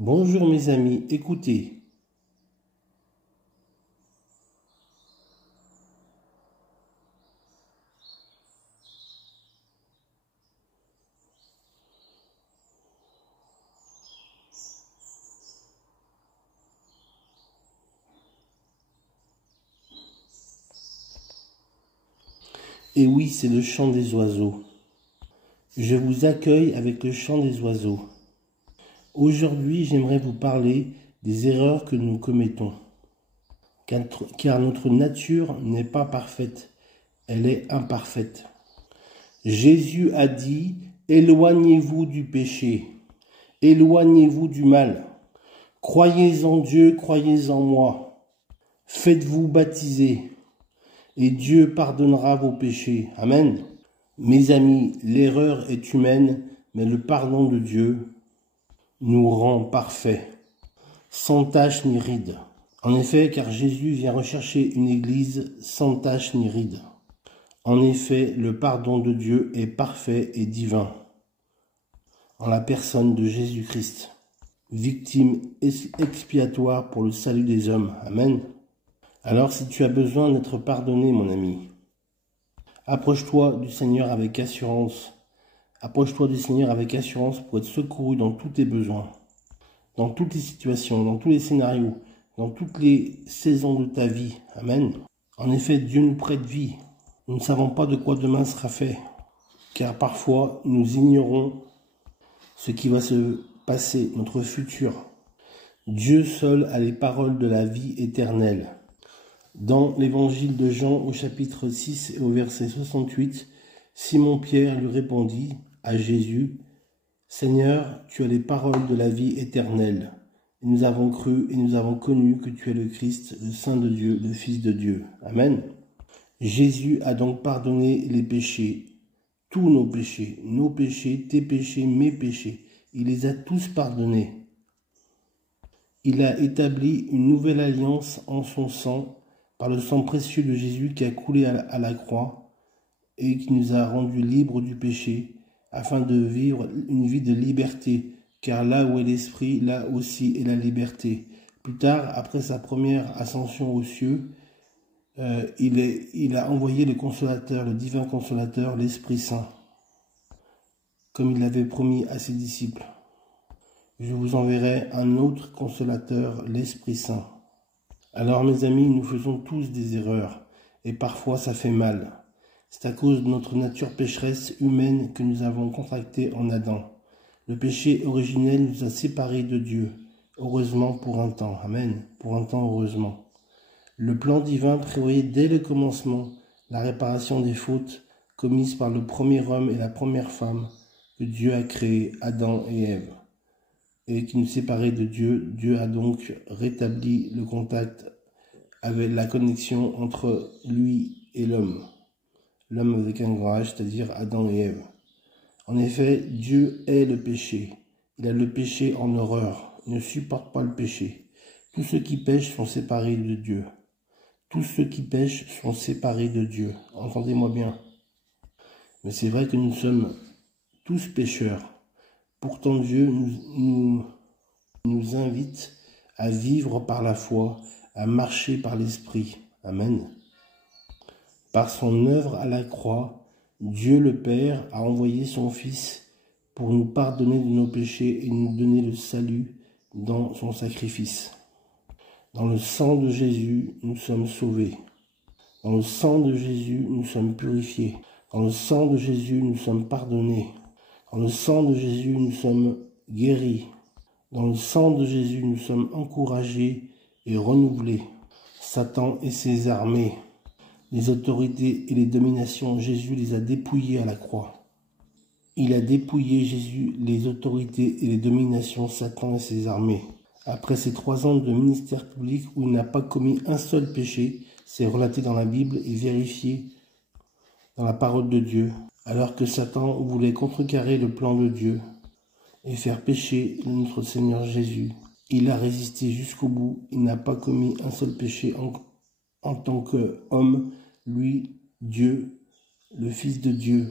Bonjour mes amis, écoutez. Et oui, c'est le chant des oiseaux. Je vous accueille avec le chant des oiseaux. Aujourd'hui, j'aimerais vous parler des erreurs que nous commettons. Car notre nature n'est pas parfaite, elle est imparfaite. Jésus a dit, éloignez-vous du péché, éloignez-vous du mal. Croyez en Dieu, croyez en moi. Faites-vous baptiser. Et Dieu pardonnera vos péchés. Amen. Mes amis, l'erreur est humaine, mais le pardon de Dieu nous rend parfaits, sans tache ni ride. En effet, car Jésus vient rechercher une église sans tache ni ride. En effet, le pardon de Dieu est parfait et divin, en la personne de Jésus-Christ, victime expiatoire pour le salut des hommes. Amen. Alors si tu as besoin d'être pardonné, mon ami, approche-toi du Seigneur avec assurance. Approche-toi du Seigneur avec assurance pour être secouru dans tous tes besoins, dans toutes les situations, dans tous les scénarios, dans toutes les saisons de ta vie. Amen. En effet, Dieu nous prête vie. Nous ne savons pas de quoi demain sera fait, car parfois nous ignorons ce qui va se passer, notre futur. Dieu seul a les paroles de la vie éternelle. Dans l'évangile de Jean au chapitre 6 et au verset 68, Simon-Pierre lui répondit à Jésus, « Seigneur, tu as les paroles de la vie éternelle. Et nous avons cru et nous avons connu que tu es le Christ, le Saint de Dieu, le Fils de Dieu. » Amen. Jésus a donc pardonné les péchés, tous nos péchés, tes péchés, mes péchés. Il les a tous pardonnés. Il a établi une nouvelle alliance en son sang, par le sang précieux de Jésus qui a coulé à la croix et qui nous a rendus libres du péché, afin de vivre une vie de liberté, car là où est l'esprit, là aussi est la liberté. Plus tard, après sa première ascension aux cieux, il a envoyé le consolateur, le divin consolateur, l'Esprit Saint, comme il l'avait promis à ses disciples. Je vous enverrai un autre consolateur, l'Esprit Saint. Alors mes amis, nous faisons tous des erreurs, et parfois ça fait mal. C'est à cause de notre nature pécheresse humaine que nous avons contracté en Adam. Le péché originel nous a séparés de Dieu, heureusement pour un temps. Amen, pour un temps heureusement. Le plan divin prévoyait dès le commencement la réparation des fautes commises par le premier homme et la première femme que Dieu a créés, Adam et Ève, et qui nous séparaient de Dieu. Dieu a donc rétabli le contact avec la connexion entre lui et l'homme. L'homme avec un grand H, c'est-à-dire Adam et Ève. En effet, Dieu est le péché. Il a le péché en horreur. Il ne supporte pas le péché. Tous ceux qui pêchent sont séparés de Dieu. Tous ceux qui pêchent sont séparés de Dieu. Entendez-moi bien. Mais c'est vrai que nous sommes tous pécheurs. Pourtant, Dieu nous invite à vivre par la foi, à marcher par l'Esprit. Amen. Par son œuvre à la croix, Dieu le Père a envoyé son Fils pour nous pardonner de nos péchés et nous donner le salut dans son sacrifice. Dans le sang de Jésus, nous sommes sauvés. Dans le sang de Jésus, nous sommes purifiés. Dans le sang de Jésus, nous sommes pardonnés. Dans le sang de Jésus, nous sommes guéris. Dans le sang de Jésus, nous sommes encouragés et renouvelés. Satan et ses armées, les autorités et les dominations, Jésus les a dépouillées à la croix. Il a dépouillé, Jésus, les autorités et les dominations, Satan et ses armées. Après ces 3 ans de ministère public où il n'a pas commis un seul péché, c'est relaté dans la Bible et vérifié dans la parole de Dieu, alors que Satan voulait contrecarrer le plan de Dieu et faire pécher notre Seigneur Jésus. Il a résisté jusqu'au bout, il n'a pas commis un seul péché en tant qu'homme, lui, Dieu, le Fils de Dieu.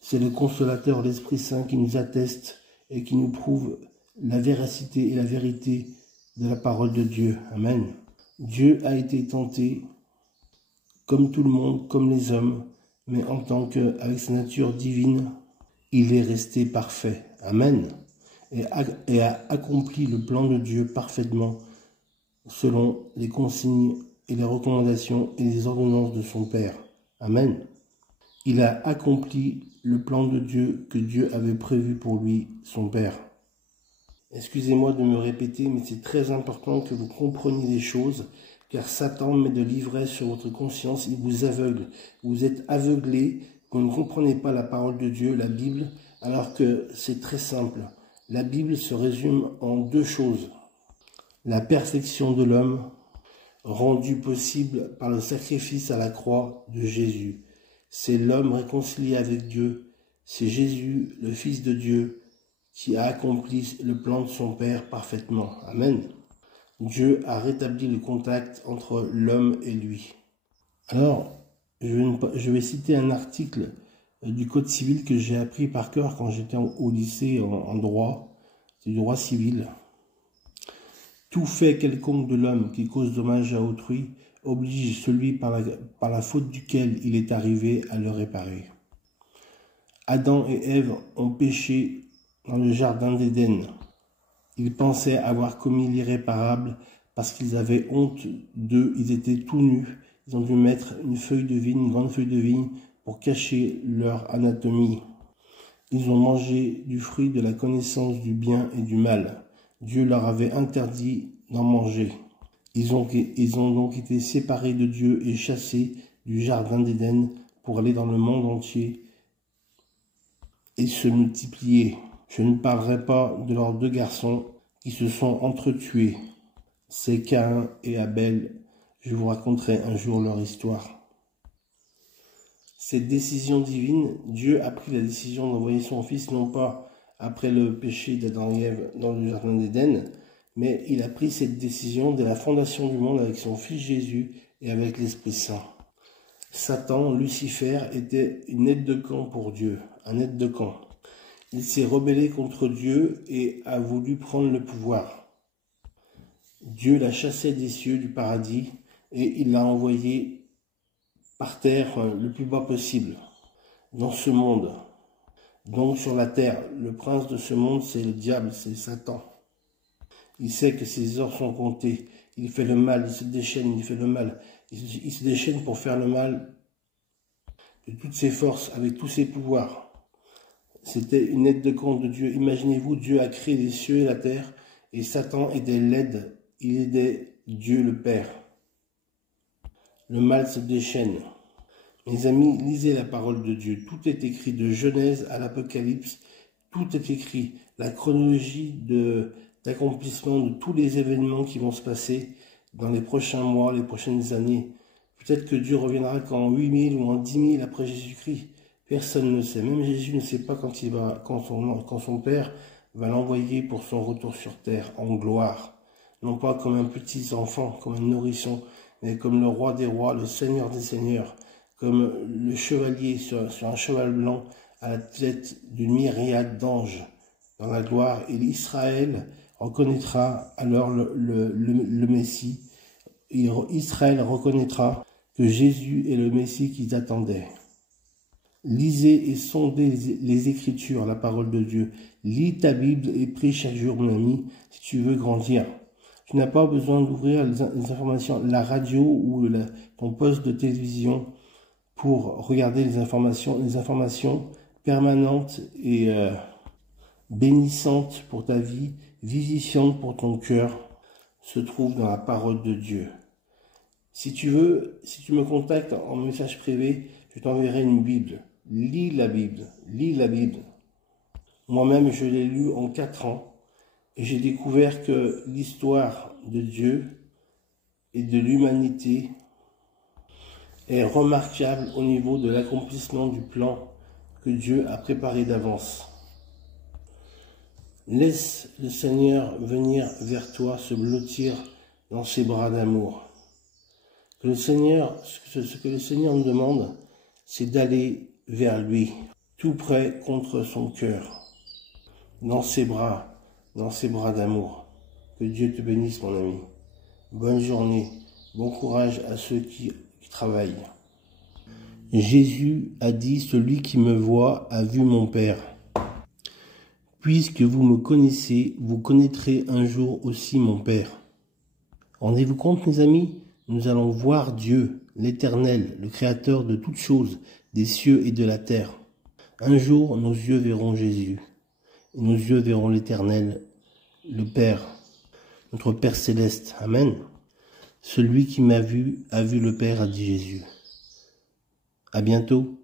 C'est le consolateur, l'Esprit Saint qui nous atteste et qui nous prouve la véracité et la vérité de la parole de Dieu. Amen. Dieu a été tenté comme tout le monde, comme les hommes, mais en tant qu'avec sa nature divine, il est resté parfait. Amen. Et a accompli le plan de Dieu parfaitement selon les consignes et les recommandations et les ordonnances de son Père. Amen. Il a accompli le plan de Dieu que Dieu avait prévu pour lui, son Père. Excusez-moi de me répéter, mais c'est très important que vous compreniez les choses, car Satan met de l'ivresse sur votre conscience, il vous aveugle. Vous êtes aveuglé, vous ne comprenez pas la parole de Dieu, la Bible, alors que c'est très simple. La Bible se résume en deux choses. La perfection de l'homme, rendue possible par le sacrifice à la croix de Jésus. C'est l'homme réconcilié avec Dieu. C'est Jésus, le Fils de Dieu, qui a accompli le plan de son Père parfaitement. Amen. Dieu a rétabli le contact entre l'homme et lui. Alors, je vais citer un article du Code civil que j'ai appris par cœur quand j'étais au lycée en droit. C'est du droit civil. Tout fait quelconque de l'homme qui cause dommage à autrui oblige celui par la faute duquel il est arrivé à le réparer. Adam et Ève ont péché dans le jardin d'Éden. Ils pensaient avoir commis l'irréparable parce qu'ils avaient honte d'eux, ils étaient tout nus. Ils ont dû mettre une feuille de vigne, une grande feuille de vigne pour cacher leur anatomie. Ils ont mangé du fruit de la connaissance du bien et du mal. Dieu leur avait interdit d'en manger. Ils ont donc été séparés de Dieu et chassés du jardin d'Éden pour aller dans le monde entier et se multiplier. Je ne parlerai pas de leurs deux garçons qui se sont entretués. C'est Caïn et Abel. Je vous raconterai un jour leur histoire. Cette décision divine, Dieu a pris la décision d'envoyer son Fils, non pas après le péché d'Adam et Ève dans le jardin d'Éden, mais il a pris cette décision dès la fondation du monde avec son Fils Jésus et avec l'Esprit Saint. Satan, Lucifer, était une aide de camp pour Dieu, un aide de camp. Il s'est rebellé contre Dieu et a voulu prendre le pouvoir. Dieu l'a chassé des cieux, du paradis, et il l'a envoyé par terre le plus bas possible, dans ce monde. Donc sur la terre, le prince de ce monde, c'est le diable, c'est Satan. Il sait que ses heures sont comptées. Il fait le mal, il se déchaîne, il fait le mal. Il se déchaîne pour faire le mal de toutes ses forces, avec tous ses pouvoirs. C'était une aide de camp de Dieu. Imaginez-vous, Dieu a créé les cieux et la terre, et Satan aidait l'aide. Il aidait Dieu le Père. Le mal se déchaîne. Mes amis, lisez la parole de Dieu. Tout est écrit de Genèse à l'Apocalypse. Tout est écrit. La chronologie d'accomplissement de tous les événements qui vont se passer dans les prochains mois, les prochaines années. Peut-être que Dieu reviendra qu'en 8000 ou en 10 000 après Jésus-Christ. Personne ne sait. Même Jésus ne sait pas quand son Père va l'envoyer pour son retour sur terre en gloire. Non pas comme un petit enfant, comme un nourrisson, mais comme le roi des rois, le Seigneur des seigneurs, comme le chevalier sur un cheval blanc à la tête d'une myriade d'anges dans la gloire. Et l'Israël reconnaîtra alors le Messie. Et Israël reconnaîtra que Jésus est le Messie qu'ils attendaient. Lisez et sondez les Écritures, la parole de Dieu. Lis ta Bible et prie chaque jour, mon ami, si tu veux grandir. Tu n'as pas besoin d'ouvrir les informations, la radio ou ton poste de télévision pour regarder les informations permanentes et bénissantes pour ta vie, vivifiantes pour ton cœur, se trouvent dans la parole de Dieu. Si tu me contactes en message privé, je t'enverrai une Bible. Lis la Bible, lis la Bible. Moi-même, je l'ai lu en 4 ans et j'ai découvert que l'histoire de Dieu et de l'humanité est remarquable au niveau de l'accomplissement du plan que Dieu a préparé d'avance. Laisse le Seigneur venir vers toi, se blottir dans ses bras d'amour. Ce que le Seigneur nous demande, c'est d'aller vers lui, tout près contre son cœur, dans ses bras, dans ses bras d'amour. Que Dieu te bénisse, mon ami. Bonne journée, bon courage à ceux qui travaillent. Jésus a dit, celui qui me voit a vu mon Père. Puisque vous me connaissez, vous connaîtrez un jour aussi mon Père. Rendez-vous compte, mes amis, nous allons voir Dieu, l'Éternel, le Créateur de toutes choses, des cieux et de la terre. Un jour, nos yeux verront Jésus, et nos yeux verront l'Éternel, le Père, notre Père céleste. Amen. Celui qui m'a vu a vu le Père, a dit Jésus. À bientôt.